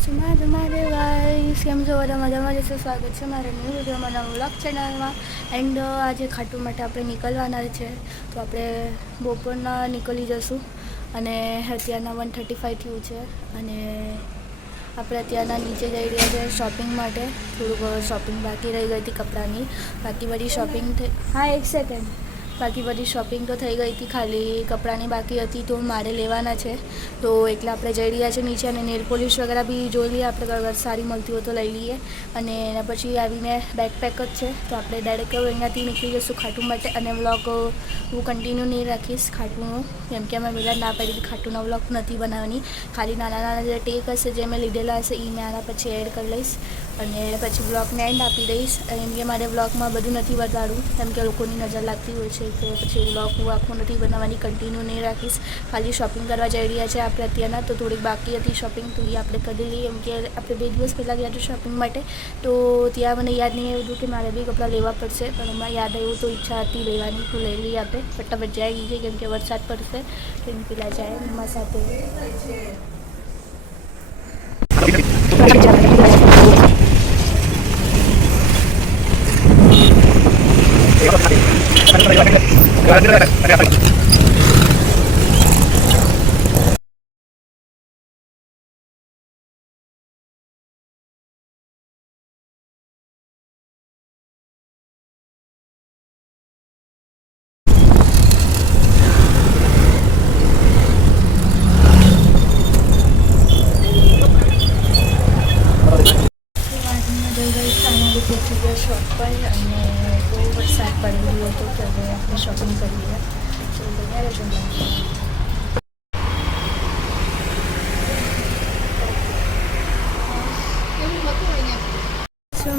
તમારે ગાઈસ કેમ છો? બધા મજામાં જશે. સ્વાગત છે મારા ન્યૂ વિડીયોમાં, નવું વ્લોગ ચેનલમાં. એન્ડ આજે ખાટુ માટે આપણે નીકળવાના છે, તો આપણે બપોરના નીકળી જશું. અને અત્યારના 1:35 થયું છે અને આપણે અત્યારના નીચે જઈ રહ્યા છે શોપિંગ માટે. થોડુંક શોપિંગ બાકી રહી ગઈ હતી કપડાની. બાકી બધી શોપિંગ હા, એક સેકન્ડ. બાકી બધી શોપિંગ તો થઈ ગઈ હતી, ખાલી કપડાની બાકી હતી, તો મારે લેવાના છે. તો એટલે આપણે જઈ રહ્યા છે નીચે અને નેલ પોલિશ વગેરે બી જોઈ લઈએ, આપણે અગર સારી મળતી હોય તો લઈ લઈએ. અને એના પછી આવીને બેકપેક જ છે, તો આપણે ડાયરેક્ટ અહીંયાથી નીકળી જઈશું ખાટુ માટે. અને વ્લોગ હું કન્ટિન્યુ નહીં રાખીશ ખાટુનું, કેમ કે અમે પહેલાં ના પાડી ખાટુના વ્લોગ નથી બનાવવાની. ખાલી નાના નાના જે ટેક હશે, જે મેં લીધેલા હશે, એ મેં આના પછી એડ કરી લઈશ અને પછી વ્લોગને એન્ડ આપી દઈશ. કેમ કે મારે વ્લોગમાં બધું નથી બતાડવું, કેમ કે લોકોની નજર લાગતી હોય છે, તો પછી વ્લોગ હું આખું નથી બનાવવાની, કન્ટિન્યુ નહીં રાખીશ. ખાલી શોપિંગ કરવા જઈ રહ્યા છે આપણે અત્યારના, તો થોડીક બાકી હતી શોપિંગ, તો એ આપણે કરી લઈએ. કેમ કે આપણે 2 દિવસ પહેલાં ગયા હતા શોપિંગ માટે, તો ત્યાં મને યાદ નહીં આવ્યું કે મારે બી કપડાં લેવા પડશે, પણ હમણાં યાદ આવ્યું તો ઈચ્છા હતી લેવાની, તો લઈ લઈએ આપણે. ફટાફટ જાય જઈએ, કેમ કે વરસાદ પડશે, કેમ પેલા જાય એમાં સાથે. શોપ પર અને બહુ વરસાદ પડી રહ્યો હતો, તો હવે આપણે શોપિંગ કરીએ. તો બન્યા રહેજો.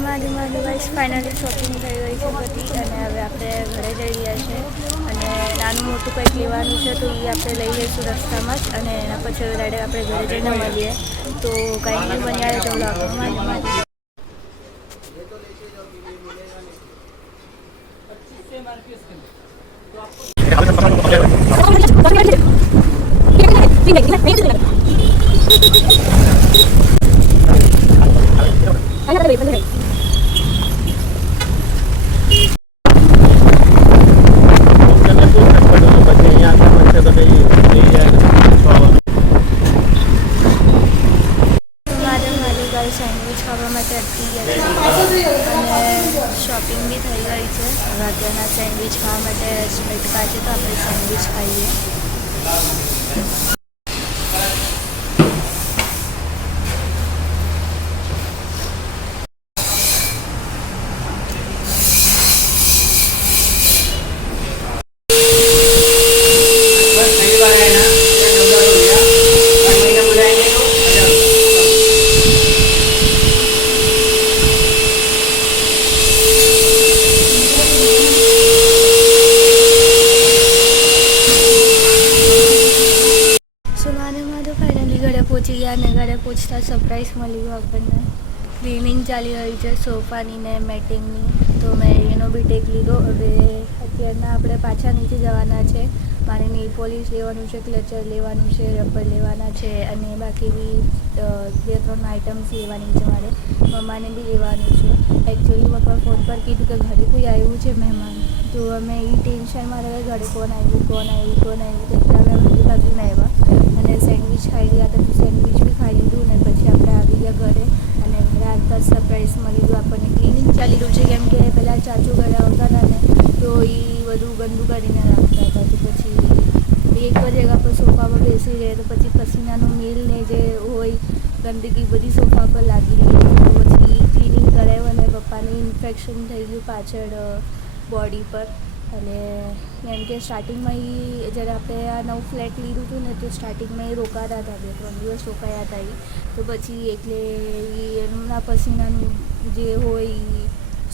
મારી ગાઈસ ફાઇનલી શોપિંગ થઈ ગઈ છે બધી, અને હવે આપણે ઘરે જઈ રહ્યા છે. અને નાનું મોટું કંઈક લેવાનું છે, તો એ આપણે લઈ લઈશું રસ્તામાં જ. અને એના પછી ડાયરેક્ટ આપણે ઘરે જઈને મળીએ. તો કંઈ નહીં બન્યા રહેજો વ્લોગમાં. સેન્ડવિચ ખાવા માટે અટકી ગયા છે અને શોપિંગ બી થઈ ગઈ છે. હવે અત્યારના સેન્ડવિચ ખાવા માટે અટકા છે, તો આપણે સેન્ડવિચ ખાઈએ. પહોંચી ગયા અને ઘરે પહોંચતા સરપ્રાઈઝ મળ્યું આપણને. ક્લિનિંગ ચાલી રહી છે સોફાની ને મેટિંગની, તો મેં એનો બી ટેક લીધો. હવે અત્યારના આપણે પાછા નીચે જવાના છે. મારે નેલ પોલિશ લેવાનું છે, ક્લચર લેવાનું છે, રબર લેવાના છે, અને બાકી બી 2-3 આઇટમ્સ લેવાની છે મારે. મમ્માને બી લેવાનું છે. એકચ્યુઅલી પપ્પા ફોન પર કીધું કે ઘરે કોઈ આવ્યું છે મહેમાન, તો અમે એ ટેન્શનમાં રહે ઘરે કોણ આવ્યું. એટલે અમે બધી ભાગીને આવ્યા અને સેન્ડવિચ ખાઈ ગયા હતા, તો સેન્ડવિચ બી ખાઈ લીધું. અને પછી આપણે આવી ગયા ઘરે, અને ઘરે આવતા સરપ્રાઈઝ મળી ગયું આપણને. ક્લિનિંગ ચાલી રહ્યું છે, કેમ કે પહેલાં ચાચુ ઘરે આવતા હતા ને, તો એ બધું ગંદુ કરીને રાખતા હતા. તો પછી એક જ જગ્યા પર સોફા પર બેસી રહે, તો પછી પસીનાનું મેલ ને જે હોય ગંદકી બધી સોફા પર લાગી ગઈ. તો પછી ક્લિનિંગ કરાવ્યું અને પપ્પાને ઇન્ફેક્શન થઈ ગયું પાછળ બોડી પર. અને કેમ કે સ્ટાર્ટિંગમાં એ જ્યારે આપણે આ નવું ફ્લેટ લીધું હતું ને, તો સ્ટાર્ટિંગમાં એ રોકાતા હતા, 2-3 દિવસ રોકાયા હતા એ. તો પછી એટલે એમના પસીનાનું જે હોય એ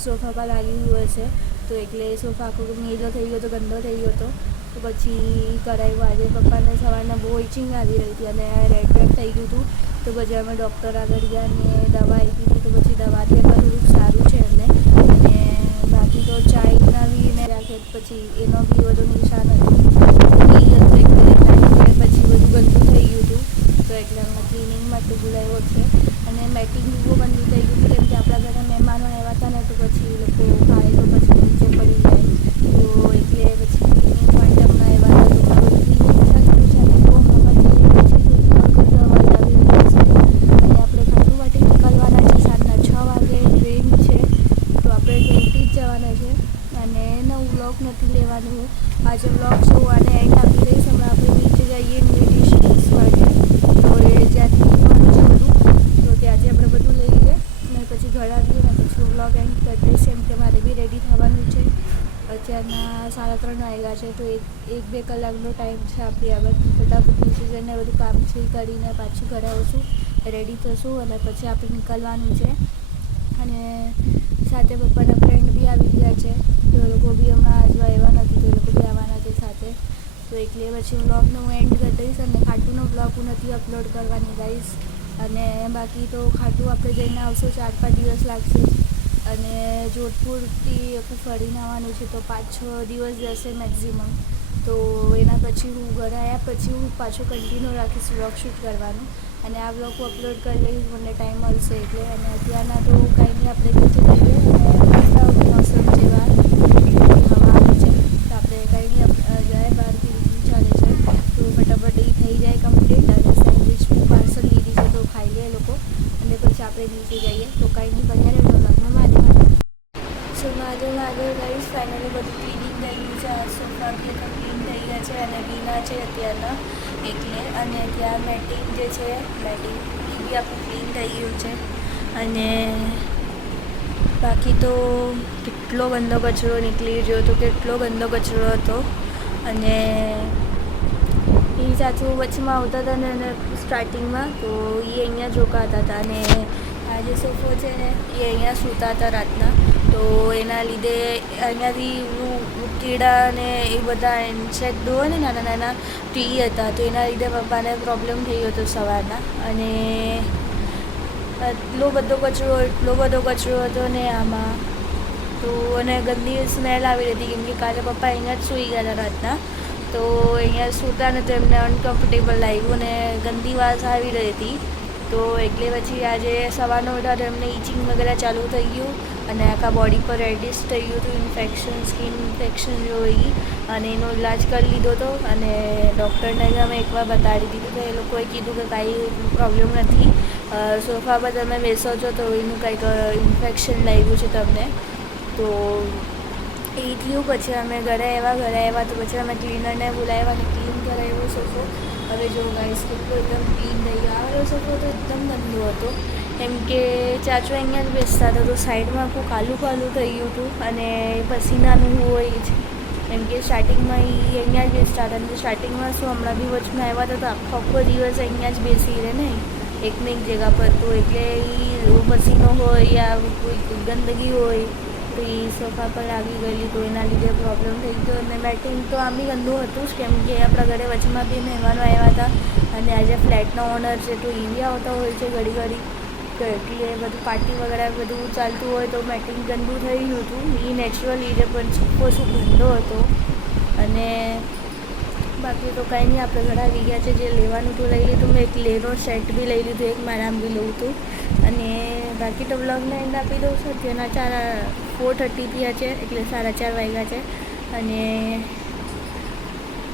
સોફા પર લાગી ગયું હશે, તો એટલે સોફા આખો મેલો થઈ ગયો હતો, ગંદો થઈ ગયો હતો. તો પછી કરાવ્યું. આજે પપ્પાને સવારના બહુ ઇચિંગ આવી રહી હતી અને રેડ થઈ ગયું હતું. તો પછી અમે ડૉક્ટર આગળ ગયા અને દવા આપી હતી. તો પછી દવાથી એમાં થોડુંક સારું છે એમને. અને બાકી તો ચાયના બી ને રાખે, પછી એનો બી બધું નિશાન હતું. પછી બધું ગંદુ થઈ ગયું હતું, તો એટલે અમે ક્લિનિંગ માટે બોલાવ્યો છે. અને મેટિંગ બહુ બંધ થઈ ગયું કેમ કે આપણા ઘરે મહેમાનો આવ્યા હતા ને તો પછી એ લોકો ખાય તો પછી નીચે પડી જાય તો એટલે પછી ક્લિનિંગ માટે હમણાં આવ્યા હતા તો મારું ક્લિનિંગ થતું છે અને બહુ હવા ચાલી રહી છે તો ઘણો અવાજ આવી રહ્યો છે અને આપણે ખાટું માટે નીકળવાના છે સાંજના 6 વાગે ટ્રેન છે તો આપણે ટ્રેનથી જ જવાના છે અને નવું વ્લોગ નથી લેવાનું આજે વ્લોગ શો અને એન્ડ આપી દઈશ હમણાં આપણે નીચે જઈએ ઇન્વિટેશન્સ માટે તો એ જ્યાંથી લેવાનું છે બધું તો ત્યાંથી આપણે બધું લઈએ અને પછી ઘરે આવીએ અને પછી વ્લોગ એન્ડ કરી દઈશ કેમ કે મારે બી રેડી થવાનું છે અત્યારના 3:30 વાગ્યા છે તો 1-2 કલાકનો ટાઈમ છે આપણી આગળ ફટાફટ નીચે જઈને બધું કામ છે કરીને પાછું ઘરે આવશું રેડી થશું અને પછી આપણે નીકળવાનું છે અને સાથે પપ્પાના ફ્રેન્ડ બી આવી ગયા છે તો એ લોકો બી હમણાં આજુ આવ્યા નથી તો એ લોકો બી આવવાના છે સાથે તો એટલે પછી વ્લોગનો હું એન્ડ કરી દઈશ અને ખાટુનો વ્લોગ હું નથી અપલોડ કરવાની ગાઈશ અને બાકી તો ખાટું આપણે જઈને આવશું 4-5 દિવસ લાગશે અને જોધપુરથી આપણે ફરીને આવવાનું છે તો 5-6 દિવસ જશે મેક્ઝિમમ તો એના પછી હું ઘરે આવ્યા પછી હું પાછું કન્ટિન્યુ રાખીશ વ્લોગ શૂટ કરવાનું અને આ વ્લોગ હું અપલોડ કરી લઈશ મને ટાઈમ મળશે એટલે અને અત્યારના તો કાંઈ નહીં આપણે નીચે જઈએ અને મોસમ જેવા હવા આવે છે તો આપણે કાંઈ નહીં જાય બહારથી ચાલે છે તો ફટાફટ એ થઈ જાય કમ્પ્લીટ અને સેન્ડવિચ પાર્સલ લીધી છે તો ખાઈ લે લોકો અને પછી આપણે નીચે જઈએ તો કાંઈ નહીં બન્યા રહે વ્લોગમાં મારે સો મારે ગાઈસ ફાઇનલી બધું ક્લિનિંગ થઈ ગયું છે સોફા બી ક્લીન થઈ ગયા છે અને બીના છે અત્યારના એટલે અને ત્યાં મેટિંગ જે છે મેટિંગ એ બી આપણું ક્લીન થઈ ગયું છે અને બાકી તો કેટલો ગંદો કચરો નીકળી ગયો હતો કેટલો ગંદો કચરો હતો અને એ ચાચુ વચમાં આવતા હતા ને સ્ટાર્ટિંગમાં તો એ અહીંયા જોકાતા હતા અને આ જે સોફો છે ને એ અહીંયા સૂતા હતા રાતના તો એના લીધે અહીંયાથી કીડા ને એ બધા ઇન્સેક્ટ હોય ને નાના નાના ટી હતા તો એના લીધે પપ્પાને પ્રોબ્લેમ થઈ ગયો હતો સવારના અને એટલો બધો કચરો હતો ને આમાં તો અને ગંદી સ્મેલ આવી રહી હતી કેમ કે કાલે પપ્પા અહીંયા જ સૂઈ ગયા હતા રાતના તો અહીંયા સૂતા ને તો એમને અનકમ્ફર્ટેબલ લાગ્યું ને ગંદી વાસ આવી રહી હતી તો એટલે પછી આજે સવારનો ઉઠ્યા તો એમને ઇચિંગ વગેરે ચાલુ થઈ ગયું અને આખા બોડી પર રેડિશ થઈ ગયું હતું સ્કિન ઇન્ફેક્શન જોઈ અને એનો ઇલાજ કરી લીધો હતો અને ડૉક્ટરને અમે એકવાર બતાડી દીધું તો એ લોકોએ કીધું કે કાંઈ પ્રોબ્લેમ નથી સોફા પર તમે બેસો છો તો એનું કંઈક ઇન્ફેક્શન લાગ્યું છે તમને તો એ થયું પછી અમે ઘરે આવ્યા તો પછી અમે ક્લીનરને બોલાવ્યા અને ક્લીન કરાવ્યો સોફો હવે જો ગાઈસ કેટલો એકદમ ક્લીન થઈ ગયો આવેલો સોફો તો એકદમ ગંદો હતો એમ કે ચાચુ અહીંયા જ બેસતા હતા તો સાઈડમાં આખું કાલું થઈ ગયું હતું અને પસીનાનું હોય જ એમ કે સ્ટાર્ટિંગમાં એ અહીંયા જ બેસતા હતા અને સ્ટાર્ટિંગમાં શું હમણાં બી વચમાં આવ્યા હતા તો આખો દિવસ અહીંયા જ બેસી રહે ને એકને એક જગ્યા પર તો એટલે એ પસીનો હોય યા કોઈ ગંદકી હોય તો એ સોફા પર આવી ગયેલી તો એના લીધે પ્રોબ્લેમ થઈ ગયો અને મેટિંગ તો આમ બી ગંદુ હતું જ કેમ કે આપણા ઘરે વચમાં બી મહેમાનો આવ્યા હતા અને આજે ફ્લેટનો ઓનર છે તો એ બી આવતા હોય છે ઘડી તો એટલે બધું પાર્ટી વગેરે બધું ચાલતું હોય તો મેટિંગ ગંદુ થઈ ગયું હતું એ નેચરલ લીધે પણ સોફો શું ગંદો હતો અને બાકી તો કાંઈ નહીં આપણે ઘરે આવી ગયા છે જે લેવાનું તો લઈ લીધું મેં એક લેનો સેટ બી લઈ લીધું એક મારા બી લઉં હતું અને બાકી તો બ્લોગને એન્ડ આપી દઉં છું જેના 4:30 થયા છે એટલે 4:30 વાગ્યા છે અને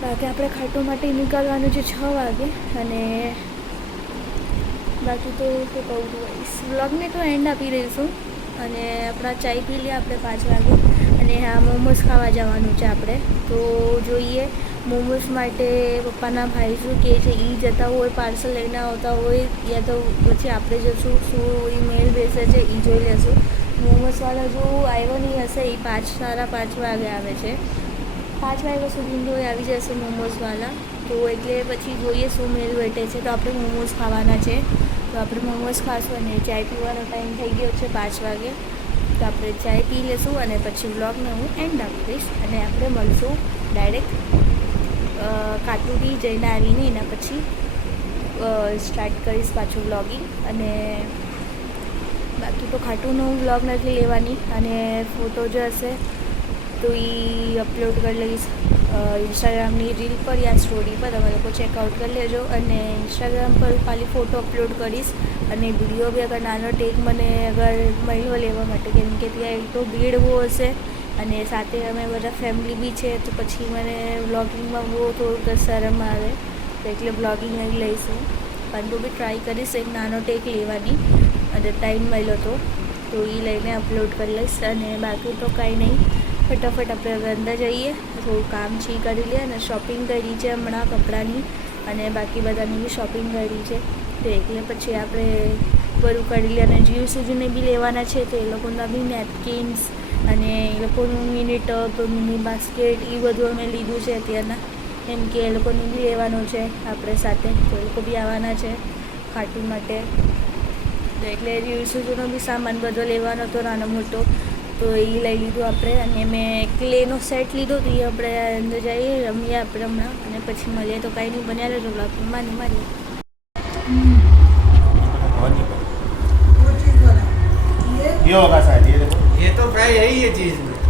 બાકી આપણે ખાટો માટે નીકળવાનું છે 6 વાગે અને બાકી તો શું કહું છું વ્લોગને તો એન્ડ આપી દઈશું અને આપણા ચાય પી લઈએ આપણે 5 વાગે અને હા મોમોઝ ખાવા જવાનું છે આપણે તો જોઈએ મોમોઝ માટે પપ્પાના ભાઈ શું કહે છે એ જતા હોય પાર્સલ લઈને આવતા હોય યા તો પછી આપણે જશું શું એ મેળ બેસે છે એ જોઈ લેશું મોમોઝવાળા જો આવ્યો નહીં હશે એ 5:30 વાગે આવે છે 5 વાગ્યા સુધી જો આવી જશે મોમોઝવાળા તો એટલે પછી જોઈએ શું મેળ બેઠે છે તો આપણે મોમોઝ ખાવાના છે તો આપણે મોમોઝ ખાશું અને ચાય પીવાનો ટાઈમ થઈ ગયો છે 5 વાગે તો આપણે ચાય પી લઈશું અને પછી વ્લોગને હું એન્ડ આપી દઈશ અને આપણે મળશું ડાયરેક્ટ કાટુડી જઈને આવીને એના પછી સ્ટાર્ટ કરીશ પાછું વ્લોગિંગ અને બાકી તો ખાટુનો વ્લોગ નથી લેવાની અને ફોટો જે હશે તો એ અપલોડ કરી લઈશ ઇન્સ્ટાગ્રામની રીલ પર યા સ્ટોરી પર તમે લોકો ચેકઆઉટ કરી લેજો. અને ઇન્સ્ટાગ્રામ પર ખાલી ફોટો અપલોડ કરીશ અને વિડીયો બી અગર નાનો ટેક મને અગર મળ્યો લેવા માટે, કેમ કે ત્યાં એક તો ભીડ બહુ હશે અને સાથે અમે બધા ફેમિલી બી છે, તો પછી મને વ્લોગિંગમાં બહુ થોડુંક શરમ આવે, તો એટલે વ્લોગિંગ અહીં લઈશું. પણ તો બી ટ્રાય કરીશ એક નાનો ટેક લેવાની, અને ટાઈમ મળ્યો તો એ લઈને અપલોડ કરી લઈશ. અને બાકી તો કાંઈ નહીં, ફટાફટ આપણે હવે અંદર જઈએ, થોડું કામ છે કરી લઈએ. અને શોપિંગ કરી છે હમણાં કપડાની, અને બાકી બધાની બી શોપિંગ કરી છે, તો એટલે પછી આપણે બધું કરી લઈએ. અને જીવ સુધીને બી લેવાના છે, તો એ લોકોના બી નેપકિન્સ અને એ લોકોનું મિની ટબ, મિની બાસ્કેટ એ બધું અમે લીધું છે અત્યારના, કેમ કે એ લોકોને બી લેવાનું છે આપણે સાથે, તો એ લોકો બી આવવાના છે પાર્ટી માટે. તો એટલે જીવ સુધીનો બી સામાન બધો લેવાનો હતો નાનો મોટો, તો એ લઈ લીધું આપણે. અને મેં ક્લેનો સેટ લીધો, તો એ આપણે અંદર જઈએ રમીએ આપણે હમણાં, અને પછી મળીએ. તો કાંઈ નહીં, બન્યા રહેજો બ્લોગમાં, મારી ये होगा शायद, ये देखो, ये तो फ्राई है ही ये चीज में।